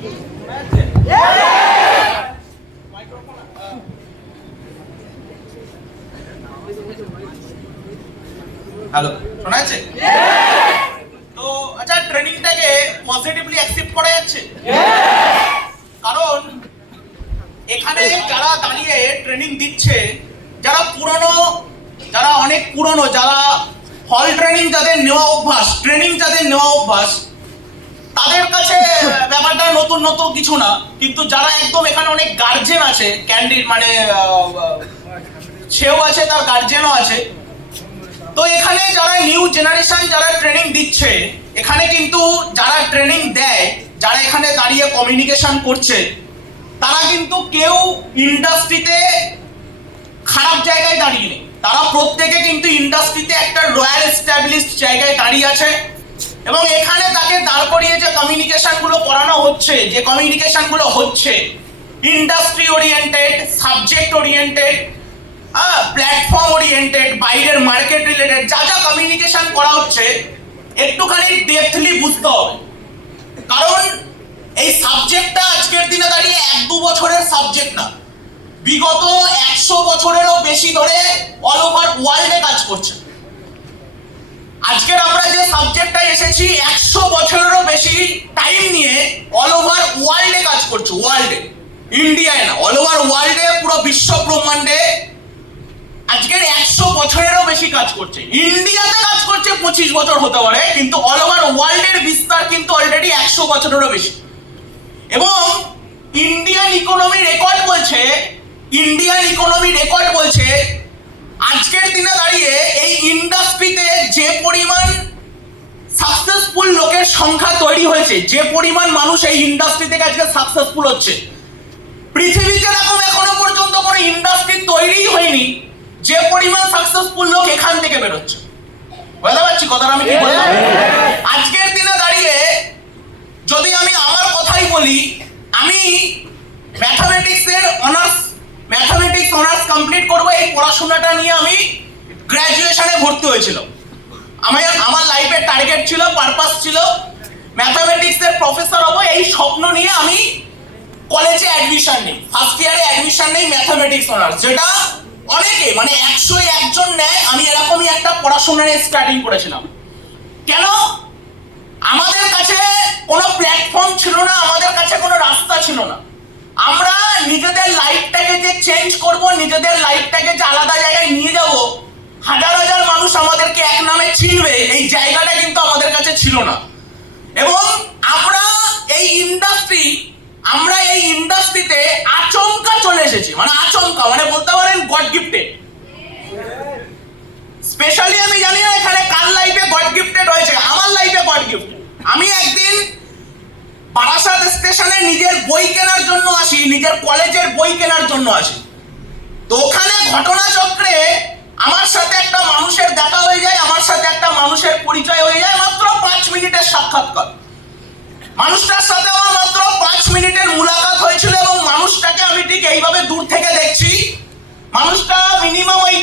Hello, শোনা যাচ্ছে? তো আচ্ছা, ট্রেনিংটাকে পজিটিভলি অ্যাকসেপ্ট করা যাচ্ছে? কারণ এখানে যারা দাঁড়িয়ে ট্রেনিং দিচ্ছে, যারা পুরনো, যারা অনেক পুরনো, যারা হল ট্রেনিং যাদের নেওয়া অভ্যাস, ট্রেনিং যাদের নেওয়া অভ্যাস, তাদের কাছে ব্যাপারটা নতুন নতুন কিছু না। কিন্তু যারা একদম এখানে অনেক গার্জেন আছে, ক্যান্ডিড মানে সেও আছে, তার গার্জেনও আছে। তো এখানে যারা নিউ জেনারেশন যারা ট্রেনিং দিচ্ছে, এখানে কিন্তু যারা ট্রেনিং দেয়, যারা এখানে দাঁড়িয়ে কমিউনিকেশন করছে, তারা কিন্তু কেউ ইন্ডাস্ট্রিতে খারাপ জায়গায় দাঁড়িয়ে নেই। তারা প্রত্যেকে কিন্তু ইন্ডাস্ট্রিতে একটা রয়্যাল এস্টাবলিশড জায়গায় দাঁড়িয়ে আছে। এবং এখানে তাকে দাঁড় করিয়ে যে কমিউনিকেশন গুলো করানো হচ্ছে, যে কমিউনিকেশন গুলো হচ্ছে industry oriented, subject oriented, platform oriented, বাইরের মার্কেট রিলেটেড যা যা কমিউনিকেশন করা হচ্ছে, একটুখানি ডেপথলি বুঝতে হবে। কারণ এই সাবজেক্টটা আজকের দিনে দাঁড়িয়ে 1-2 বছরের সাবজেক্ট না, বিগত 100 বছরেরও বেশি ধরে অল ওভার ওয়ার্ল্ডে কাজ করছে। আজকের আমরা যে সাবজেক্টটা এসেছি 100 বছরেরও বেশি টাইম নিয়ে অল ওভার ওয়ার্ল্ডে কাজ করছে। ওয়ার্ল্ডে, ইন্ডিয়ায় না, অল ওভার ওয়ার্ল্ডে, পুরো বিশ্ব ব্রহ্মাণ্ডে আজকের 100 বছরেরও বেশি কাজ করছে। ইন্ডিয়াতে কাজ করছে 25 বছর হতে পারে, কিন্তু অল ওভার ওয়ার্ল্ডের বিস্তার কিন্তু অলরেডি 100 বছরেরও বেশি। এবং ইন্ডিয়ান ইকোনমি রেকর্ড বলছে আজকের দিনে দাঁড়িয়ে এই ইন্ডাস্ট্রিতে যে পরিমাণ সাকসেসফুল লোকের সংখ্যা তৈরি হয়েছে, যে পরিমাণ মানুষ এই ইন্ডাস্ট্রি থেকে আজকে সাকসেসফুল হচ্ছে, পৃথিবীতে এরকম এখনো পর্যন্ত কোনো ইন্ডাস্ট্রি তৈরিই হয়নি যে পরিমাণ সাকসেসফুল লোক এখান থেকে বেরোচ্ছে। বুঝতে পারছি কথাটা আমি কি বললাম? আজকের দিনে দাঁড়িয়ে যদি আমি আমার কথাই বলি, আমি ম্যাথমেটিক্স অনার্স কমপ্লিট করব, এই পড়াশোনাটা নিয়ে আমি গ্র্যাজুয়েশনে ভর্তি হয়েছিলাম। আমার লাইফের টার্গেট ছিল, পারপাস ছিল ম্যাথমেটিক্সের প্রফেসর হব। এই স্বপ্ন নিয়ে আমি কলেজে অ্যাডমিশন নিই, ফার্স্ট ইয়ারে অ্যাডমিশন নেই ম্যাথমেটিক্স অনার্স, যেটা অনেকে মানে 101 জন নেয়। আমি এরকমই একটা পড়াশোনা নিয়ে স্টার্টিং করেছিলাম। কেন? আমাদের কাছে কোনো প্ল্যাটফর্ম ছিল না, আমাদের কাছে কোনো রাস্তা ছিল না। আমরা নিজেদের লাইফটাকে যে চেঞ্জ করব, নিজেদের লাইফটাকে যে আলাদা জায়গায় নিয়ে যাব, হাজার হাজার মানুষ আমাদেরকে এক নামে চিনবে, এই জায়গাটা কিন্তু আমাদের কাছে ছিল না। এবং আমরা এই ইন্ডাস্ট্রিতে আচমকা চলে এসেছি, মানে আচমকা, মানে বলতে পারেন গড গিফটেড। স্পেশালি আমি জানি না এখানে কার লাইফে গড গিফটেড হয়েছে, আমার লাইফে গড গিফটেড। আমি একদিন বারাসাত স্টেশনে নিজের বই কেনার জন্য আসি, নিজের কলেজের বই কেনার জন্য আসি। তো ওখানে ঘটনাচক্রে আমার সাথে একটা মানুষের দেখা হয়ে যায়, আমার সাথে একটা মানুষের পরিচয় হয়ে যায়। মাত্র 5 মিনিটের সাক্ষাৎকার, মানুষটার সাথে আমার মাত্র 5 মিনিটের মুলাকাত হয়েছিল। এবং মানুষটাকে আমি ঠিক এইভাবে দূর থেকে দেখছি, মানুষটা মিনিমাম ওই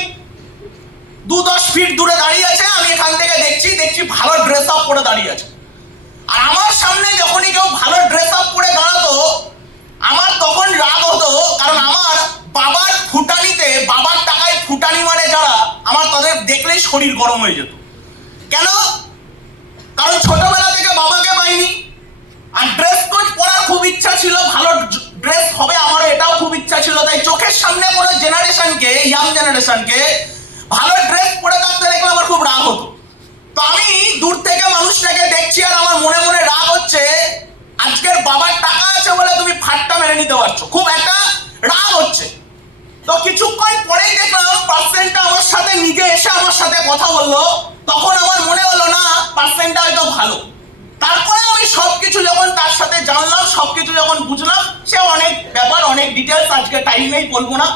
2-10 ফিট দূরে দাঁড়িয়ে আছে। আমি এখান থেকে দেখছি ভালো ড্রেস আপ করে দাঁড়িয়ে আছে। আর আমার সামনে যখনই কেউ ভালো ড্রেস আপ করে দাঁড়াতো, আমার তখন রাগ হতো। কারণ আমার বাবার ফুটানিতে, বাবার টাকায় ফুটানি মানে যারা, আমার তাদের দেখলেই শরীর গরম হয়ে যেত। কেন? কারণ ছোটবেলা থেকে বাবাকে পাইনি, আর ড্রেস কোড পরার খুব ইচ্ছা ছিল, ভালো ড্রেস হবে আমারও, এটাও খুব ইচ্ছা ছিল। তাই চোখের সামনে কোনো জেনারেশনকে, ইয়াং জেনারেশনকে ভালো ড্রেস পরে থাকতে দেখলে আমার খুব রাগ হতো। তো আমি দূর থেকে মানুষটাকে দেখছি, আর আমার মনে মনে রাগ হচ্ছে, আজকের বাবার টাকা আছে বলে তুমি ফাটটা মেরে নিতে পারছো, খুব একটা রাগ হচ্ছে। তো কিছুক্ষণ পরেই দেখলাম পার্সনটা আমার সাথে নিজে এসে আমার সাথে কথা বললো। তখন আমার মনে হলো না, পার্সনটা হয়তো ভালো। তারপরে আমি সবকিছু যখন তার সাথে জানলাম, সবকিছু যখন বুঝলাম, সে অনেক ব্যাপার, অনেক ডিটেলস আজকে টাইম নেই, বলবো না।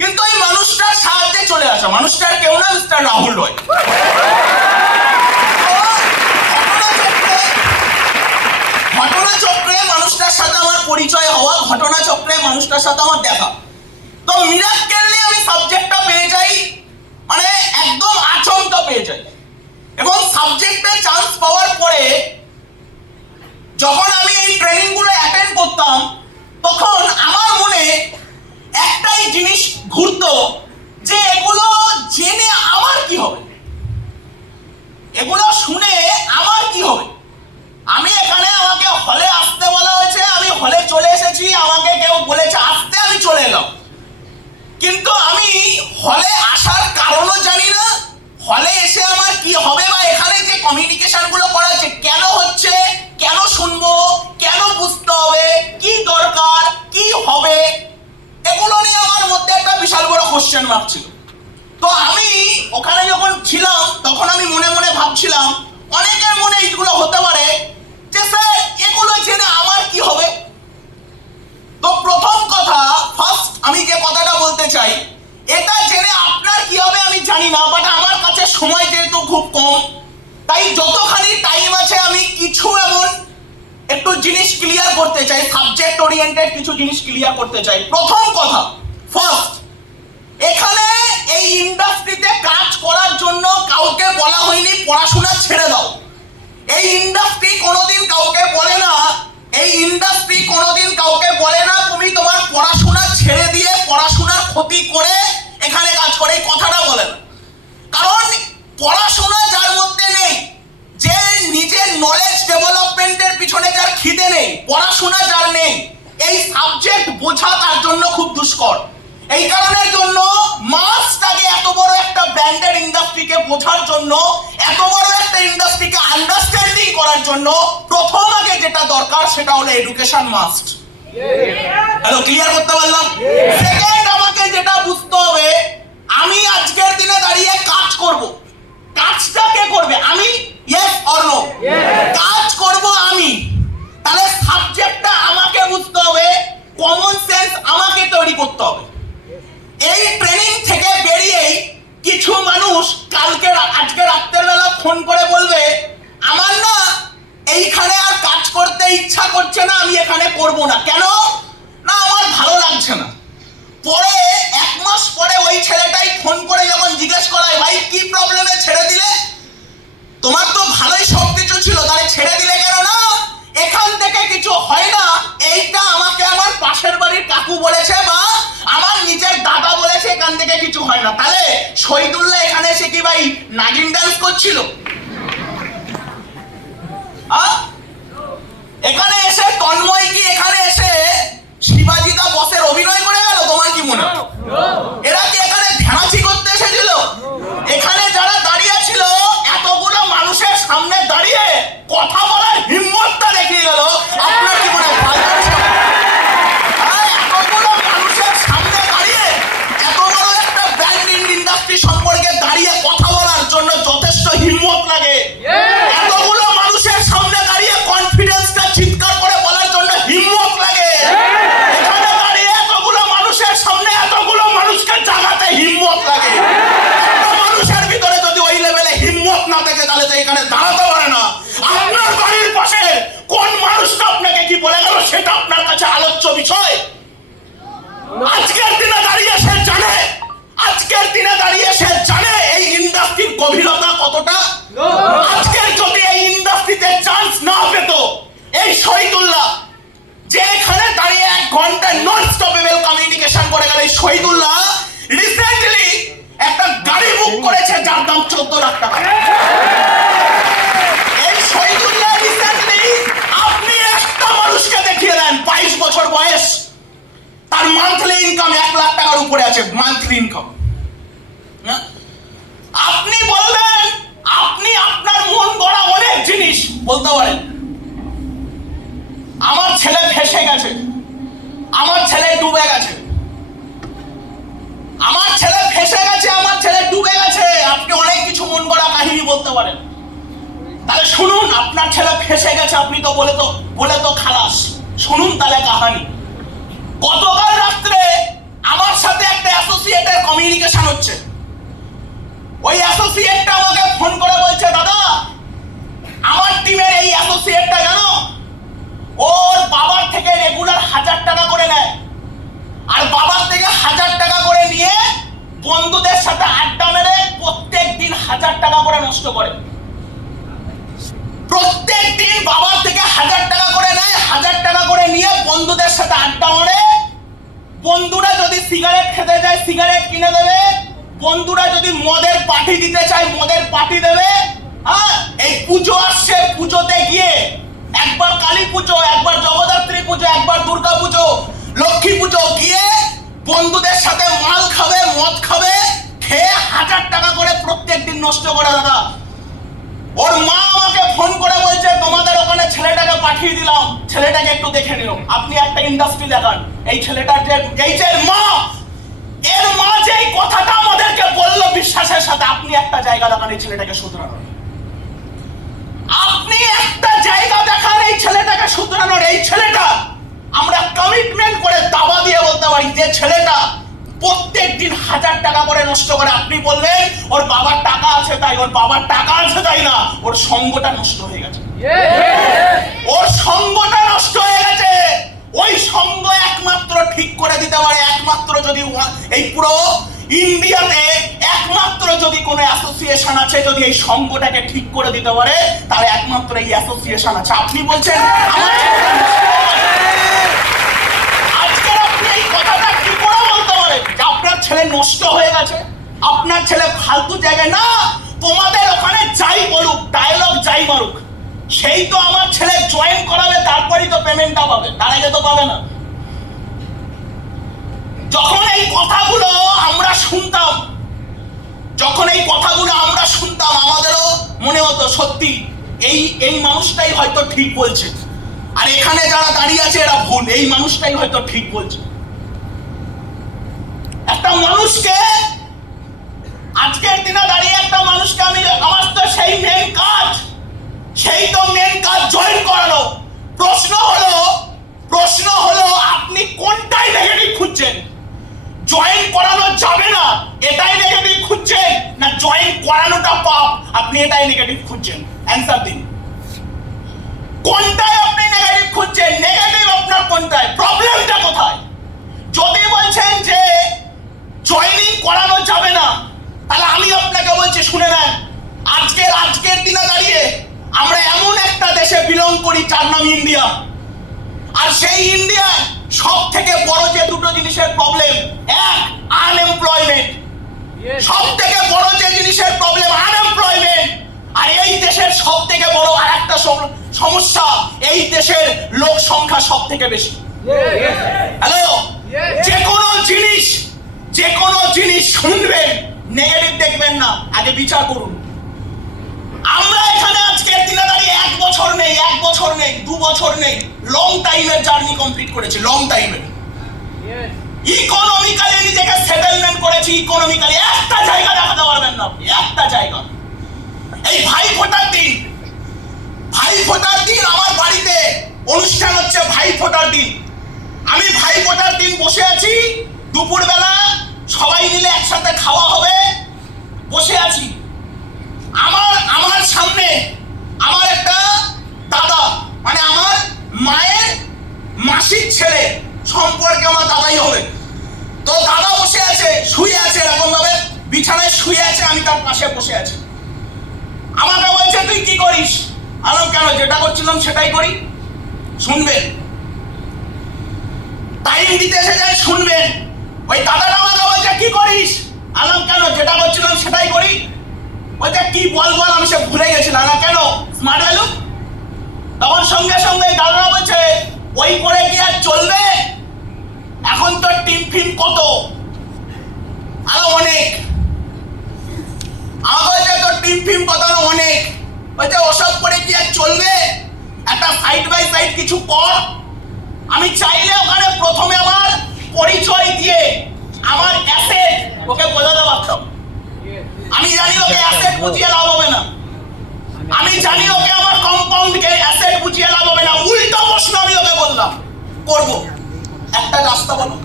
কিন্তু এই মানুষটার সাহায্যে চলে আসা, মানুষটার কেউ না, মিস্টার রাহুল রয়। ঘটনাচক্রে মানুষটার সাথে আমার পরিচয় হওয়া, ঘটনাচক্রে মানুষটার সাথে আমার দেখা। তো মিরাক্কেলি আমি সাবজেক্টটা পেয়ে যাই, মানে একদম আচমকা পেয়ে যাই। এবং সাবজেক্টে চান্স পাওয়ার পরে যখন আমি এই ট্রেনিং গুলো অ্যাটেন্ড কোয়েশ্চেন মার্ক ছিল। তো আমি ওখানে যখন ছিলাম তখন আমি মনে মনে ভাবছিলাম, অনেকের মনে এইগুলো হতে পারে যে স্যার এগুলো জেনে আমার কি হবে। তো প্রথম কথা, ফার্স্ট আমি যে কথাটা বলতে চাই, এটা জেনে আপনার কি হবে আমি জানি না, বাট আমার কাছে সময় যেহেতু খুব কম, তাই যতখানি টাইম আছে আমি কিছু এমন একটু জিনিস ক্লিয়ার করতে চাই, সাবজেক্ট ওরিয়েন্টেড কিছু জিনিস ক্লিয়ার করতে চাই। প্রথম কথা, ফার্স্ট, এখানে এই ইন্ডাস্ট্রিতে কাজ করার জন্য কাউকে বলা হয়নি পড়াশোনা ছেড়ে দাও। এই ইন্ডাস্ট্রি কোনোদিন কাউকে বলে না, এই ইন্ডাস্ট্রি কোনোদিন কাউকে বলে না তুমি তোমার পড়াশোনা ছেড়ে দিয়ে পড়াশোনার ক্ষতি করে এখানে কাজ করে, এই কথাটা বলে না। কারণ পড়াশোনা যার মধ্যে নেই, যে নিজের নলেজ ডেভেলপমেন্টের পিছনে যার খিদে নেই, পড়াশোনা যার নেই, এই সাবজেক্ট বোঝা তার জন্য খুব দুষ্কর। এই কারণের জন্য মাসটাকে এত বড় একটা ব্র্যান্ডেড ইন্ডাস্ট্রিকে বোঝার জন্য, এত বড় একটা ইন্ডাস্ট্রিকে আন্ডারস্ট্যান্ডিং করার জন্য প্রথম আগে যেটা দরকার সেটা হলো এডুকেশন মাস্ট। হ্যালো, ক্লিয়ার করতে পারলাম? সেকেন্ড, আমাকে যেটা বুঝতে হবে, আমি আজকের দিনে দাঁড়িয়ে কাজ করব, কাজটা কে করবে? আমি, ইয়েস অর নো? কাজ করব আমি, তাহলে সাবজেক্টটা আমাকে বুঝতে হবে, কমন সেন্স আমাকে তৈরি করতে হবে। এই ট্রেনিং থেকে বেরিয়েই কিছু মানুষ আজকে রাত্রের বেলা ফোন করে বলবে আমার না এইখানে আর কাজ করতে ইচ্ছা করছে না, আমি এখানে করব না। কেন না? আমার ভালো লাগছে না। পরে 1 মাস পরে ওই ছেলেটাই ফোন করে যখন জিজ্ঞেস করায় ভাই কি প্রবলেমে ছেড়ে দিলে, তোমার তো ভালোই সব কিছু ছিল, তাহলে ছেড়ে দিলে কেন? না, এখান থেকে কিছু হয় না, এইটা আমাকে আমার পাশের বাড়ির কাকু বলেছে বা আমার নিজের দাদা বলেছে, এখান থেকে কিছু হয় না। তাহলে শহীদুল্লাহ এখানে এসে কি ভাই নাগিন ডান্স করছিল? এখানে এসে তন্ময় কি এখানে এসে শিবাজি দা বসের অভিনয় করে গেল? তোমার কি মনে হয়? এরা কি এখানে ধ্যানাচি করতে এসেছিল? এখানে যারা দাঁড়িয়ে ছিল, এতগুলো মানুষের সামনে দাঁড়িয়ে কথা বলার হিম্মতটা দেখিয়ে গেল। আপনার কি মনে হয়? এতগুলো মানুষের সামনে দাঁড়িয়ে এত বড় একটা ব্র্যান্ড ইন্ডাস্ট্রি সম্পর্কে দাঁড়িয়ে কথা বলার জন্য যথেষ্ট হিম্মত লাগে। এতগুলো মানুষের সামনে দাঁড়িয়ে কনফিডেন্সটা চিৎকার করে বলার জন্য হিম্মত লাগে। এখানে দাঁড়িয়ে এতগুলো মানুষের সামনে এতগুলো মানুষকে জাগাতে হিম্মত লাগে। একটা মানুষের ভিতরে যদি ওই লেভেলে হিম্মত না থাকে তাহলে তো এখানে দাঁড়াতে পারে না। আপনার বাড়ির পাশে কোন মানুষটা আপনাকে কি বলে গেল সেটা আপনার কাছে আলোচ্য বিষয়? আজকের দিনে দাঁড়িয়ে সে জানে, আজকের দিনে দাঁড়িয়ে সে জানে এই ইন্ডাস্ট্রির গভীরতা কতটা। আজকের যদি এই ইন্ডাস্ট্রিতে চান্স না পেত, এই শহীদুল্লাহ যে এখানে দাঁড়িয়ে 1 ঘন্টা নন স্টপেবল কমিউনিকেশন করে গেল, এই শহীদুল্লাহ রিসেন্টলি একটা গাড়ি বুক করেছে যার দাম 14 লাখ টাকা। এই শহীদুল্লাহ রিসেন্টলি, আপনি একটা মানুষকে দেখিয়ে দেন 22 বছর বয়স, তার মান্থলি ইনকাম 1 লাখ টাকার উপরে আছে, মান্থলি ইনকাম। আপনি বলবেন, আপনি আপনার মন গড়া অনেক জিনিস বলতে পারেন, আমার ছেলে ফেসে গেছে, আমার ছেলে ডুবে গেছে, আমার ছেলে ফেসে গেছে, আমার ছেলে ডুবে গেছে, আপনি অনেক কিছু মন গড়া কাহিনী বলতে পারেন। তাহলে শুনুন, আপনার ছেলে ফেসে গেছে, আপনি তো বলে তো খালাস, শুনুন তাহলে কাহিনী। গতকাল রাত্রে আমার সাথে একটা অ্যাসোসিয়েটের কমিউনিকেশন হচ্ছে। ওই অ্যাসোসিয়েটটা আমাকে ফোন করে বলছে দাদা, আমার টিমের এই অ্যাসোসিয়েটটা জানো, ওর বাবার থেকে রেগুলার 1000 টাকা করে নেয়, আর বাবার থেকে 1000 টাকা করে নিয়ে বন্ধুদের সাথে আড্ডা মেরে প্রত্যেক দিন 1000 টাকা করে নষ্ট করে। প্রত্যেক দিন বাবার থেকে 1000 টাকা করে নেয়, 1000 টাকা করে নিয়ে বন্ধুদের সাথে আড্ডা মারে। বন্ধুরা যদি সিগারেট খেতে যায় সিগারেট কিনে দেবে, বন্ধুরা যদি মদের পার্টি দিতে চায় মদের পার্টি দেবে। এই পুজো আসছে, পুজোতে গিয়ে একবার কালী পুজো, একবার জগদ্ধাত্রী পুজো, একবার দুর্গা পুজো, লক্ষ্মী পুজো গিয়ে বন্ধুদের সাথে মাল খাবে, মদ খাবে, খেয়ে 1000 টাকা করে প্রত্যেক দিন নষ্ট করে। দাদা, ওর মা আমাকে ফোন করে বলছে তোমাদের ওখানে ছেলেটাকে পাঠিয়ে দিলাম, ছেলেটাকে একটু দেখে নিও। আপনি একটা ইন্ডাস্ট্রি দেখান, এই ছেলেটার যে মা এর মাঝে এই কথাটা আমাদেরকে বললো বিশ্বাসের সাথে, আপনি একটা জায়গা দেখান এই ছেলেটাকে শুধরানোর, আপনি একটা জায়গা দেখান এই ছেলেটাকে শুধরানোর। এই ছেলেটা আমরা কমিটমেন্ট করে দাবা দিয়ে বলতে পারি যে ছেলেটা প্রত্যেক দিন 1000 টাকা করে নষ্ট করে। আপনি বললেন ওর বাবার টাকা আছে তাই, ওর বাবার টাকা আছে তাই না, ওর সঙ্গটা নষ্ট হয়ে গেছে, ওর সঙ্গটা নষ্ট হয়ে গেছে। ওই সঙ্গ একমাত্র ঠিক করে দিতে পারে, একমাত্র যদি এই পুরো ইন্ডিয়াতে একমাত্র যদি কোনো অ্যাসোসিয়েশন আছে যদি এই সঙ্গটাকে ঠিক করে দিতে পারে, তাহলে একমাত্র এই অ্যাসোসিয়েশন আছে। আপনি বলছেন আজকের আপনি এই কথাটা কি করে বলতে পারেন যে আপনার ছেলে নষ্ট হয়ে গেছে, আপনার ছেলে ফালতু জায়গায় না, তোমাদের ওখানে যাই বলুক, ডায়লগ যাই মারুক, সেই তো আমার ছেলে জয়েন করাবে, তারপরেই তো পেমেন্টটা পাবে, তার আগে তো পাবে না। যখন এই কথাগুলো আমরা শুনতাম, যখন এই কথাগুলো আমরা শুনতাম, আমাদেরও মনে হতো সত্যি এই মানুষটাই হয়তো ঠিক বলছে, আর এখানে যারা দাঁড়িয়ে আছে এরা ভুল, এই মানুষটাই হয়তো ঠিক বলছে। একটা মানুষকে আজকের দিনে দাঁড়িয়ে একটা মানুষকে আমার তো সেই মেন কাজ, জয়েন করানো। প্রশ্ন হলো আপনি কোনটাই নেগেটিভ খুঁজছেন? জয়েন করানো যাবে না এটাই নেগেটিভ খুঁজছেন, না জয়েন করানোটা পাপ আপনি এটাই নেগেটিভ খুঁজছেন? অ্যান্সার দিন, কোনটাই আপনি নেগেটিভ খুঁজছেন? নেগেটিভ আপনার কোনটায়? প্রবলেমটা কোথায়? যদি বলছেন যে জয়েনিং করানো যাবে না, তাহলে আমি আপনাকে বলছি শুনে নেন, আজকের দিনে দাঁড়িয়ে আমরা এমন একটা দেশে বিলং করি যার নাম ইন্ডিয়া, আর সেই ইন্ডিয়ায় সব থেকে বড় যে দুটো জিনিসের প্রবলেম, এক আনএমপ্লয়মেন্ট, সব থেকে বড় যে জিনিসের প্রবলেম আনএমপ্লয়মেন্ট, আর এই দেশের সব থেকে বড় আর একটা সমস্যা, এই দেশের লোক সংখ্যা সব থেকে বেশি। হ্যালো, যে কোনো জিনিস শুনবেন নেগেটিভ দেখবেন না, আগে বিচার করুন। আমরা এখানে আজকের দিনে দাঁড়িয়ে 1 বছর নেই 2 বছর নেই, লং টাইমের জার্নি কমপ্লিট করেছি, লং টাইমের। ইকোনমিক্যালি নিজেকে সেটেলমেন্ট করেছি, ইকোনমিক্যালি একটা জায়গা দেখাতে পারবেন না, একটা জায়গা। এই ভাই ফোটার দিন আমার বাড়িতে অনুষ্ঠান হচ্ছে, ভাই ফোটার দিন। আমি ভাই ফোটার দিন বসে আছি, দুপুরবেলা সবাই মিলে একসাথে খাওয়া হবে, বসে আছি। আমার সামনে আমার একটা দাদা, মানে আমার মায়ের মাসির ছেলে সম্পর্কে আমার দাদাই হবে, তো দাদা বসে আছে, শুয়ে আছে, এরকম ভাবে বিছানায় শুয়ে আছে, আমি তার পাশে বসে আছি। আমাকে বলছে তুই কি করিস? আলাম কেন, যেটা করছিলাম সেটাই করি। শুনবেন, টাইম দিতে এসেছেন, শুনবেন। ওই দাদাটা আমাকে বলছে কি করিস? আলাম কেন, যেটা করছিলাম সেটাই করি। বলছে কি বল, আমি সে ভুলে গেছিলাম। না কেন, স্মার্ট ভ্যালু। তখন সঙ্গে দাদারা বলছে ওই করে কি আর চলবে, এখন তো টিম ফিম কত, আরো অনেক। আমার বলছে তোর টিম ফিম কত, অনেক। বলছে ওসব করে কি আর চলবে, একটা সাইড বাই সাইড কিছু কর। আমি চাইলে ওখানে প্রথমে আমার পরিচয় দিয়ে আমার অ্যাসেট ওকে বোঝাতে পারতাম। আমি জানি ওকে অ্যাসেট বুঝিয়ে লাভ হবে না, আমি জানি ওকে আমার কম্পাউন্ডকে অ্যাসেট বুঝিয়ে লাভ হবে না। উল্টো প্রশ্ন আমি ওকে বললাম করব, একটা রাস্তা বলো।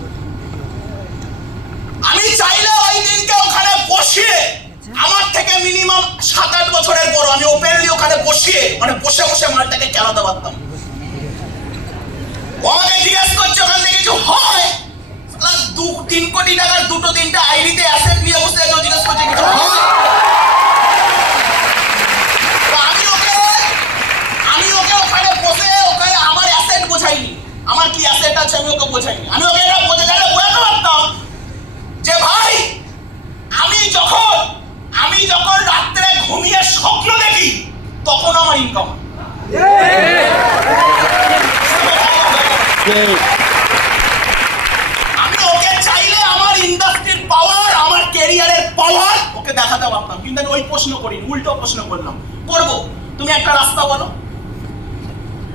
আমি চাইলে ওই দিনকে ওখানে বসিয়ে, আমার থেকে মিনিমাম 7-8 বছরের বড়, আমি ওপেনলি ওখানে বসিয়ে, মানে বসে মালটাকে চালাতে পারতাম। ও আমাকে জিজ্ঞেস করছে ওখান থেকে কিছু হয়? 2-3 কোটি টাকার 2-3টা আইডিতে অ্যাসেট নিয়ে বসে আছে, জিজ্ঞেস করছে কিছু হয়? আমি ওকে ওখানে বসে ওখানে আমার অ্যাসেট বোঝাইনি, আমার কি অ্যাসেট আছে আমি ওকে বোঝাইনি। আমি ওকে এটা বোঝাতে পারতাম যে ভাই আমি যখন রাত্রে ঘুমিয়ে স্বপ্ন দেখি তখন আমার ইনকাম। আমি ওকে চাইলে আমার ইন্ডাস্ট্রির পাওয়ার, আমার ক্যারিয়ারের পাওয়ার ওকে দেখাতে পারতাম, কিন্তু আমি ওই প্রশ্ন করিনি, উল্টো প্রশ্ন করলাম। করবো, তুমি একটা রাস্তা বলো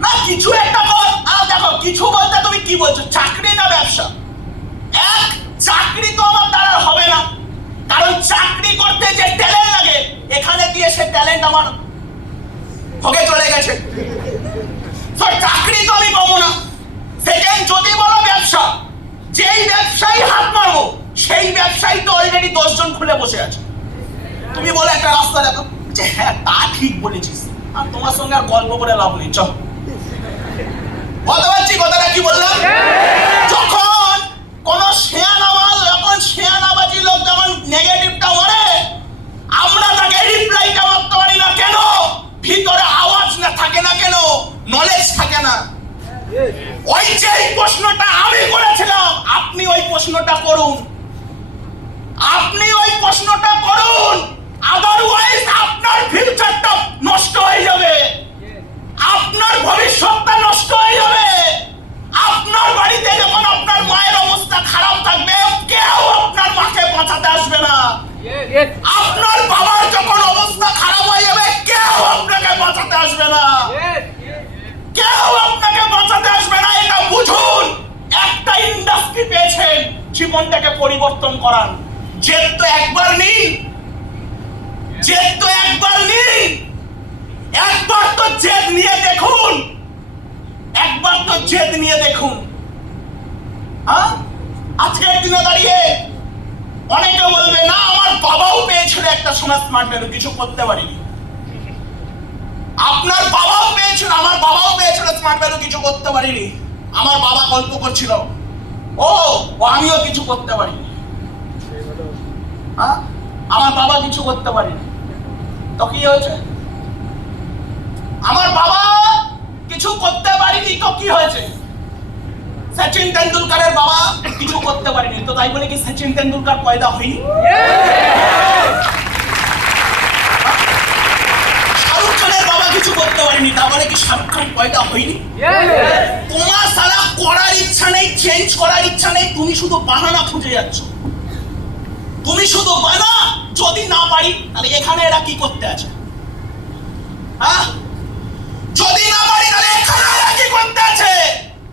না, কিছু একটা বল। দেখো, কিছু বলতে তুমি কি বলছো, চাকরি না ব্যবসা? চাকরি তো আমার এখানে দিয়ে সে ট্যালেন্ট আমার ভোগে চলে গেছে। চাকরি তো আমি পাবো না। সেকেন্ড, যদি বলো ব্যবসা, যেই ব্যবসায়ী হাত মারবো সেই ব্যবসায়ী তো অলরেডি 10 জন খুলে বসে আছে। তুমি বলে একটা রাস্তা দেখো, যে হ্যাঁ তা ঠিক বলেছিস, আর তোমার সঙ্গে আর গল্প করে লাভ নেই, চল। বলতে পারছি কথাটা কি বললাম? যখন কোন শেয়ানামাল, যখন শেয়ানাবাজি লোক যখন নেগেটিভটা মারে, আমরা তাকে রিপ্লাইটা করতে পারি না কেন? ভিতরে আওয়াজ না থাকে না কেন? নলেজ থাকে না। ওই যে প্রশ্নটা আমি করেছিলাম, আপনি ওই প্রশ্নটা করুন, আপনি ওই প্রশ্নটা করুন, আদারওয়াইজ আপনার ফিউচারটা নষ্ট হয়ে যাবে, আপনার ভবিষ্যৎটা নষ্ট হয়ে যাবে। আপনার বাড়িতে যখন আপনার মায়ের অবস্থা খারাপ থাকবে, কেউ আপনার মাকে বাঁচাতে আসবে না। আপনার বাবার যখন অবস্থা খারাপ হয়ে যাবে, কেউ আপনাকে বাঁচাতে আসবে না, কেউ আপনাকে বাঁচাতে আসবে না। এটা বুঝুন। একটা ইন্ডাস্ট্রি পেয়েছেন জীবনটাকে পরিবর্তন করার। জেদ তো একবার নিন, জেদ তো একবার নিন, একবার তো জেদ নিয়ে দেখুন, একবার তো জেদ নিয়ে দেখুন। হ্যাঁ, আজকের দিনে দাঁড়িয়ে অনেকে বলবে না আমার বাবাও পেয়েছিল একটা সময় স্মার্ট ভ্যালু, কিছু করতে পারিনি। আপনার বাবাও পেয়েছিল, আমার বাবাও পেয়েছিল স্মার্ট ভ্যালু, কিছু করতে পারিনি। আমার বাবা গল্প করছিল, ও আমিও কিছু করতে পারিনি। হ্যাঁ, আমার বাবা কিছু করতে পারিনি, তো কি হয়েছে? আমার বাবা কিছু করতে পারিনি তো কি হয়েছে? সচিন তেন্ডুলকারের বাবা কিছু করতে পারেনি, তো তাই বলে কি সচিন তেন্ডুলকার পয়দা হয়নি? শাহরুখ খানের বাবা কিছু করতে পারেনি, তা বলে কি শাহরুখ খান পয়দা হয়নি? তোমার সারা করার ইচ্ছা নেই, চেঞ্জ করার ইচ্ছা নেই, তুমি শুধু বাহানা খুঁজে যাচ্ছ, তুমি শুধু বানা। যদি না পারি তাহলে এখানে এরা কি করতে আছে? হ্যাঁ, যদি না পারি তাহলে এখানে এরা কি করতে আছে?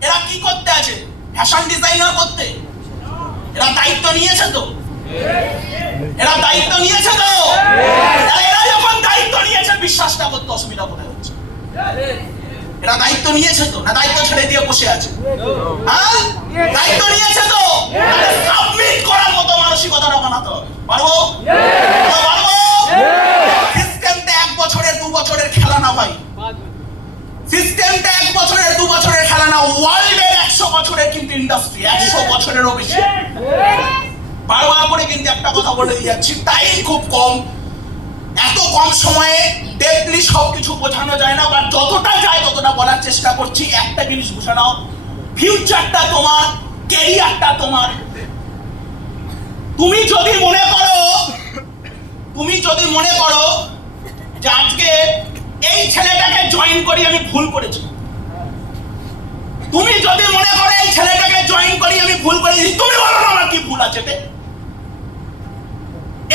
এরা কি করতে আছে? ফ্যাশন ডিজাইনার করতে? এরা দায়িত্ব নিয়েছে তো, এরা দায়িত্ব নিয়েছে তো। এরা যখন দায়িত্ব নিয়েছে, বিশ্বাসটা করতে অসুবিধা কোথায় হচ্ছে? এরা দায়িত্ব নিয়েছে তো, না দায়িত্ব ছেড়ে দিয়ে বসে আছে? হ্যাঁ, দায়িত্ব নিয়েছে তো, সাবমিট করার মতো মানসিকতাটা বানাতে হবে। পারবো? পারবো? সিস্টেমটা 1 বছরের 2 বছরের খেলা না ভাই, সিস্টেমটা 1 বছরের 2 বছরের খেলা না। ওয়ার্ল্ডের 100 বছরের কিন্তু ইন্ডাস্ট্রি, 100 বছরেরও বেশি। বারবার করে কিন্তু একটা কথা বলে দিয়ে যাচ্ছি, টাইম খুব কম, এত কম সময়ে ডেপলি সবকিছু বোঝানো যায় না, বাট যতটা যায় ততটা বলার চেষ্টা করছি। একটা জিনিস বুঝে নাও, ফিউচারটা তোমার, ক্যারিয়ারটা তোমার। তুমি যদি মনে করো, তুমি যদি মনে করো যে আজকে এই ছেলেটাকে জয়েন করি আমি ভুল করেছি, তুমি যদি মনে করো এই ছেলেটাকে জয়েন করি আমি ভুল করেছি, তুমি বলো না আমার কি ভুল আছে?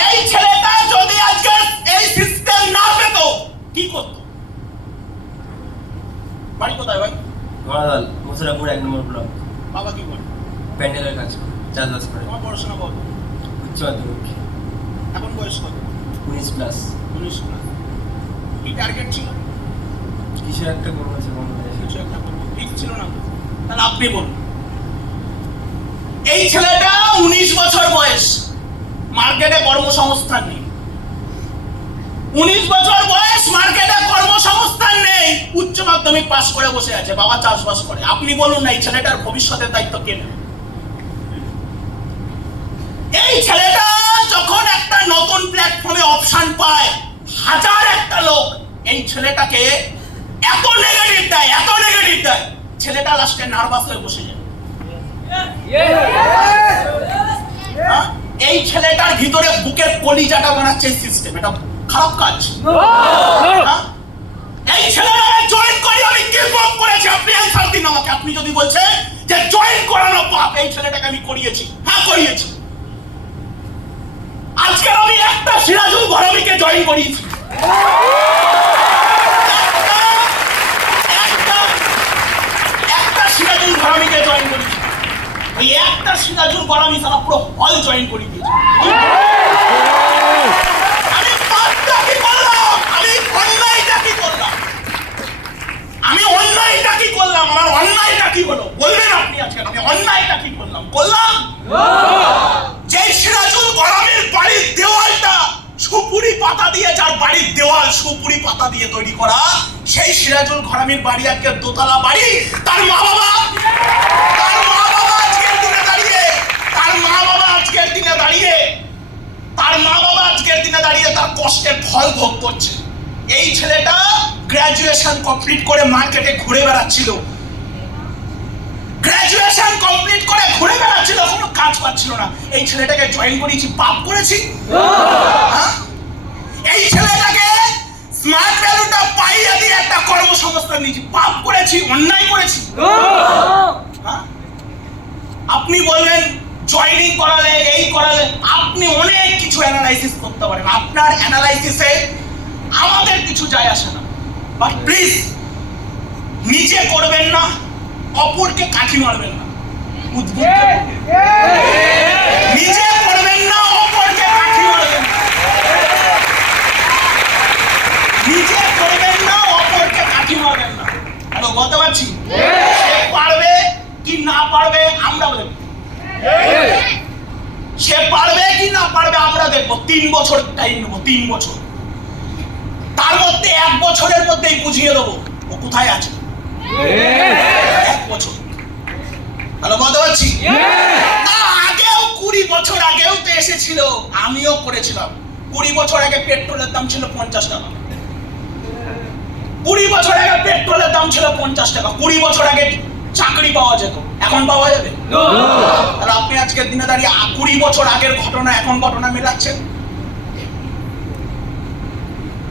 এই ছেলেটা যদি আজকে এই সিস্টেম না পেত কি করত? বাড়ি কোথায় ভাই? গড়াদাল, মথুরাপুর 1 নম্বর ব্লক। বাবা কি করে? প্যান্ডেলের কাজ করে, চাষবাস করে। তোমার পড়াশোনা কত? উচ্চ মাধ্যমিক। এখন বয়স কত? 19+। 19 প্লাস। কি টার্গেট ছিল? কিছু একটা করবো, কিছু একটা করবো, ঠিক ছিল না? তাহলে আপনি বলুন। এই ছেলেটা 19 বছর বয়স, মার্কেটে কর্মসংস্থান নেই। 19 বছর বয়স, মার্কেটে কর্মসংস্থান নেই, উচ্চ মাধ্যমিক পাস করে বসে আছে, বাবা চাষবাস করে। আপনি বলুন না এই ছেলেটার ভবিষ্যতের দায়িত্ব কে নেবে? এই ছেলেটা যখন একটা নতুন প্ল্যাটফর্মে অপশন পায়, হাজার একটা লোক এই ছেলেটাকে এত নেগেটিভ দেয়, এত নেগেটিভ দেয়, ছেলেটা লাস্টে নার্ভাস হয়ে বসে যায়। এই ছেলেটার ভিতরে বুকের কলিজাটা বানাচ্ছে এই সিস্টেম, এটা খারাপ কাজ। এই ছেলেটাকে জয়েন করি আমি গিভ আপ করেছি, আপনি অ্যানসার দিন আমাকে। আপনি যদি বলছেন যে জয়েন করানো পাপ, এই ছেলেটাকে আমি করিয়েছি, হ্যাঁ করিয়েছি। আজকে আমি একটা সিরাজুল ঘরামিকে জয়েন করিয়েছি, একটা সিরাজুল ঘরামিকে জয়েন করিয়েছি। ওই একটা সিরাজুল ঘরামি সারা পুরো হল জয়েন করে দিয়েছে। আমি বাদবাকি অন্যায়টা কি করলাম? আমার অন্যায়টা কি হলো বলবেন আপনি আজকে? আমি অন্যায়টা কি করলাম? যে সিরাজুল গরামের বাড়ির দেওয়ালটা সুপুরি পাতা দিয়ে, যার বাড়ির দেওয়াল সুপুরি পাতা দিয়ে তৈরি করা, সেই সিরাজুল গরামের বাড়ি আজকে দোতলা বাড়ি। তার মা বাবা আজকের দিনে দাঁড়িয়ে তার কষ্টের ফল ভোগ করছে। এই ছেলেটা গ্রাজুয়েশন কমপ্লিট করে মার্কেটে ঘুরে বেড়াচ্ছিল, কোনো কাজ পাচ্ছিল না। এই ছেলেটাকে জয়েন করেছি, পাপ করেছি? এই ছেলেটাকে স্মার্ট ভ্যালুটা পাইয়ে দিয়ে একটা কর্মসংস্থান দিয়েছি, পাপ করেছি? অন্যায় করেছি? আপনি বললেন জয়েনিং করালে, এই করালে, আপনি অনেক কিছু অ্যানালাইসিস করতে পারেন, আপনার অ্যানালাইসিসে আমাদের কিছু যায় আসে না। বাট প্লিজ নিজে করবেন না, অপরকে কাঠি মারবেন না। নিজে করবেন না, অপরকে কাঠি মারবেন না। নিজে করবেন না, অপরকে কাঠি মারবেন না। হ্যালো, বলতে পারছি? সে পারবে কি না পারবে আমরা বলবো, সে পারবে কি না পারবে আমরা দেখবো। 3 বছর টাইম নেবো, 3 বছর। তার মধ্যে 1 বছরের মধ্যেই বুঝিয়ে দেবো ও কোথায় আছে। 1 বছর। হ্যালো, বলতে পারছি? আগেও 20 বছর আগেও তো এসেছিল, আমিও করেছিলাম। 20 বছর আগে পেট্রোলের দাম ছিল 50 টাকা। 20 বছর আগে পেট্রোলের দাম ছিল 50 টাকা। 20 বছর আগে চাকরি পাওয়া যেত, এখন পাওয়া যাবে? তাহলে আপনি আজকের দিনে দাঁড়িয়ে 20 বছর আগের ঘটনা এখন ঘটনা মেলাচ্ছেন।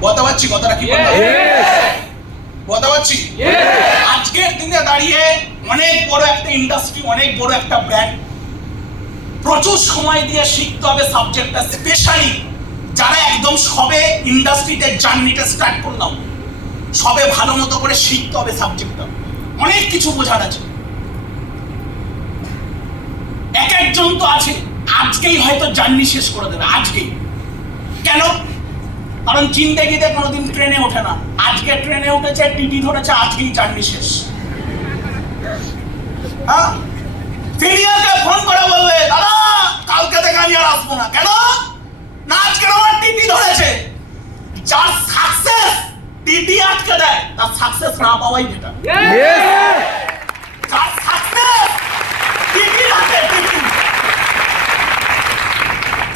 বলতে পারছি কথাটা কি বললাম? বলতে পারছি? আজকের দিনে দাঁড়িয়ে অনেক বড় একটা ইন্ডাস্ট্রি, অনেক বড় একটা ব্র্যান্ড, প্রচুর সময় দিয়ে শিখতে হবে সাবজেক্টটা। স্পেশালি যারা একদম সবে ইন্ডাস্ট্রিতে জার্নিটা স্টার্ট করলাম, সবে ভালো মতো করে শিখতে হবে সাবজেক্টটা, অনেক কিছু বোঝার আছে। এক একজন তো আছে আজকেই হয়তো জার্নি শেষ করে দেবে, আজকেই। কেন? কারণ জিন্দেগিতে কোনোদিন ট্রেনে ওঠে না, আজকে ট্রেনে উঠেছে, টিটি ধরেছে, আজকেই জার্নি শেষ। হ্যাঁ, সিনিয়রকে ফোন করে বলবে দাদা কালকে থেকে আমি আর আসবো না। কেন না? আজকে আমার টিটি ধরেছে। যার সাকসেস টিটি আটকে দেয়, তার সাকসেস না পাওয়াই বেটার। যার সাকসেস টিটির হাতে,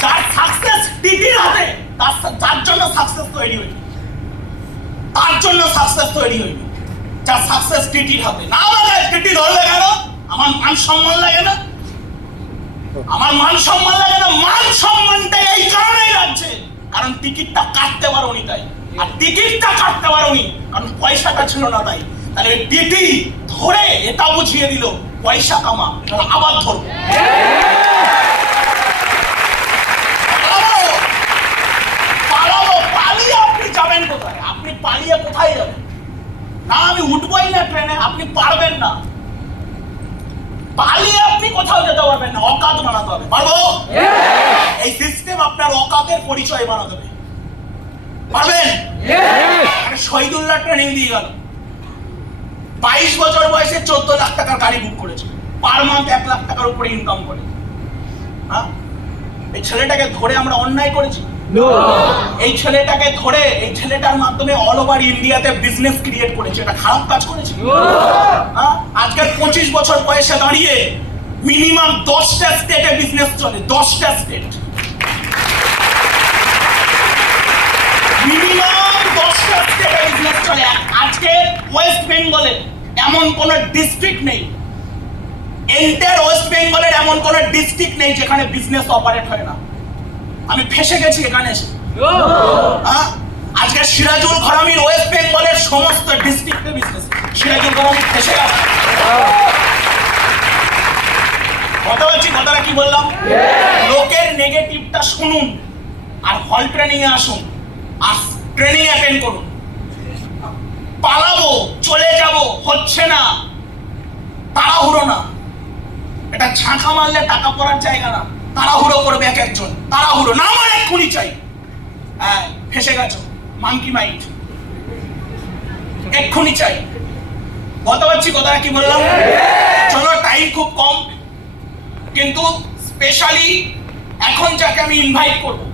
যার সাকসেস টিটির হাতে, তার জন্য সাকসেস তৈরি হয়নি, তার জন্য সাকসেস তৈরি হয়নি। যার সাকসেস টিটির হাতে। না বাবা, টিটি ধরবে কেন? আমার মান সম্মান লাগে না, আমার মান সম্মান লাগে না। মান সম্মানটা এই কারণেই লাগছে কারণ টিকিটটা কাটতে পারোনি তাই। আর টিকিটটা কাটতে পারোনি কারণ পয়সাটা ছিল না তাই। তাহলে টিটি ধরে এটা বুঝিয়ে দিল পয়সা কামা, আবার ধরবো। পালিয়ে আপনি যাবেন কোথায়? আপনি পালিয়ে কোথায় যাবেন? না আমি উঠবই না ট্রেনে, আপনি পারবেন না। পালিয়ে আপনি কোথাও যেতে পারবেন না, অকাত বানাতে হবে। পারবো? এই সিস্টেম আপনার অকাতের পরিচয় বানাতে হবে। পারবেন? শহীদুল্লাহ ট্রেনিং দিয়ে গেল, 22 বছর বয়সে 14 লাখ টাকার গাড়ি বুক করেছে, পার মান্থ 1 লাখ টাকার উপরে ইনকাম করে। হ্যাঁ, এই ছেলেটাকে ধরে আমরা অন্যায় করেছি? এই ছেলেটাকে ধরে, এই ছেলেটার মাধ্যমে অল ওভার ইন্ডিয়াতে বিজনেস ক্রিয়েট করেছে, এটা খারাপ কাজ করেছে? আজকে 25 বছর বয়সে দাঁড়িয়ে মিনিমাম 10টা স্টেটে বিজনেস চলে, 10টা স্টেট, মিনিমাম 10টা স্টেটে বিজনেস চলে। আজকে ওয়েস্ট বেঙ্গলে এমন কোন ডিস্ট্রিক্ট নেই, এন্টার ওয়েস্ট বেঙ্গলের এমন কোন ডিস্ট্রিক্ট নেই যেখানে বিজনেস অপারেট হয় না। আমি ফেসে গেছি এখানে এসে। আজকে সিরাজুল গরামির ওয়েস্ট বেঙ্গলের সমস্ত ডিস্ট্রিক্টে বিজনেস, সিরাজুল গরামি ফেসে গেছে। কথা বলছি, কথাটা কি বললাম? লোকের নেগেটিভটা শুনুন আর হল ট্রেনিং এ আসুন আর ট্রেনিং অ্যাটেন্ড করুন। পালাবো, চলে যাব, হচ্ছে না, তাড়াহুড়ো না। এটা ঝাঁকা মারলে টাকা পড়ার জায়গা না। তাড়াহুড়ো করবে এক একজন, তাড়াহুড়ো না, আমার এক্ষুনি চাই। হ্যাঁ, ফেসে গেছো, মাংকি মাইন্ড, এক্ষুনি চাই। বলতে পারছি কথাটা কি বললাম? চলো, টাইম খুব কম, কিন্তু স্পেশালি এখন যাকে আমি ইনভাইট করবো